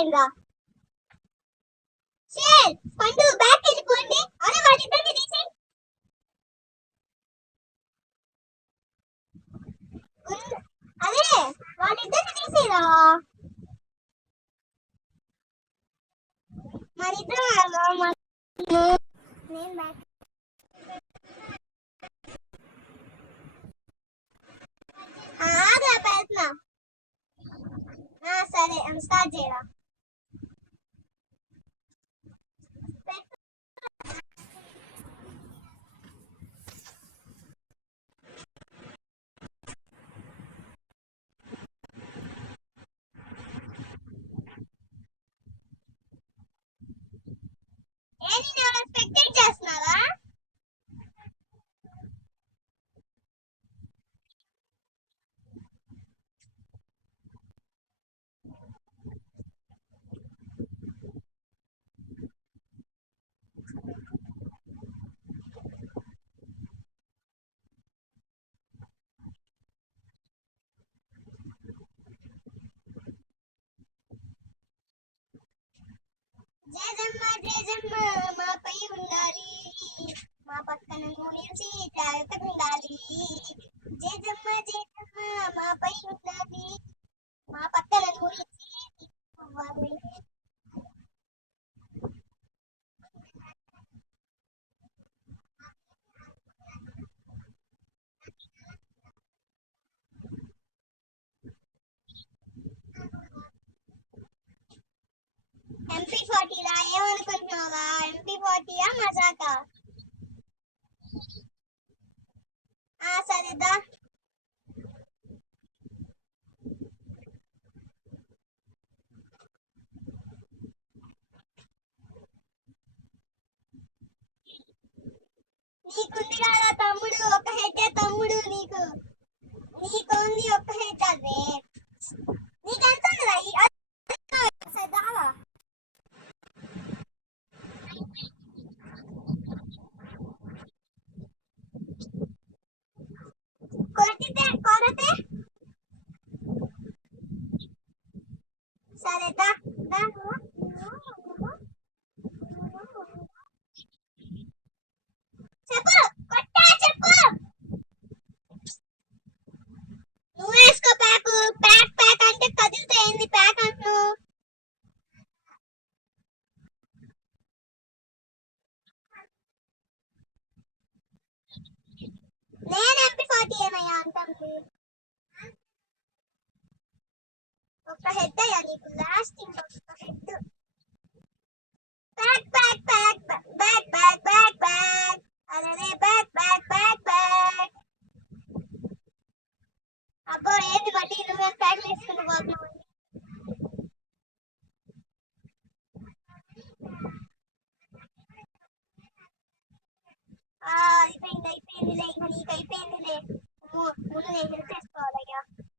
తీసేయండిరా. Share పండు back వెళ్ళిపోండి. అరే వాళ్ళిద్దరిని తీసేయండి. అదే వాళ్ళిద్దరిని తీసేయరా. మరిద్దరం నేను బ్యాక్ ఆగా పెడుతున్నా. సరే స్టార్ట్ చేయరా. ఏంటి ఎవరో స్పెక్టేట్ చేస్తున్నారా? జేజమ్మ మాపై ఉండాలి, మా పక్కన నిలిచి జాగ్రత్తగా ఉండాలి. జేజమ్మ మాపై ఉండాలి, మా పక్కన నిలిచి MP40 రా. ఏమనుకుంటున్నావా? MP40 మజాకా? సరేదా. నీకుంది కదా తమ్ముడు, ఒక హెడ్ తమ్ముడు. నీకుంది ఒక్క హెడ్. అదే నీకెంత ఉందిరా? సదావా కొడితే సరేదా. చెప్పు కొట్టా చెప్పు. నువ్వు వేసుకో ప్యాక్. ప్యాక్ అంటే కదిలితే ఏంది ప్యాక్ అంటున్నావు? నేను MP40 ఏమయ్యా అంటుంది. ఒక హెడ్ అయ్యా నీకు. లాస్టింగ్ ఒక head. Back back back back back back back. అరే బ్యాక్ బ్యాక్ బ్యాక్ బ్యాక్. అబ్బో ఏంది మళ్ళీ నువ్వు ప్యాక్ వేసుకుని పోతున్నావు? అయిపోయిందిలే. ఇక నీకు అయిపోయిందిలే. ముందు నేను హెల్ప్ చేసుకోవాలయ్యా.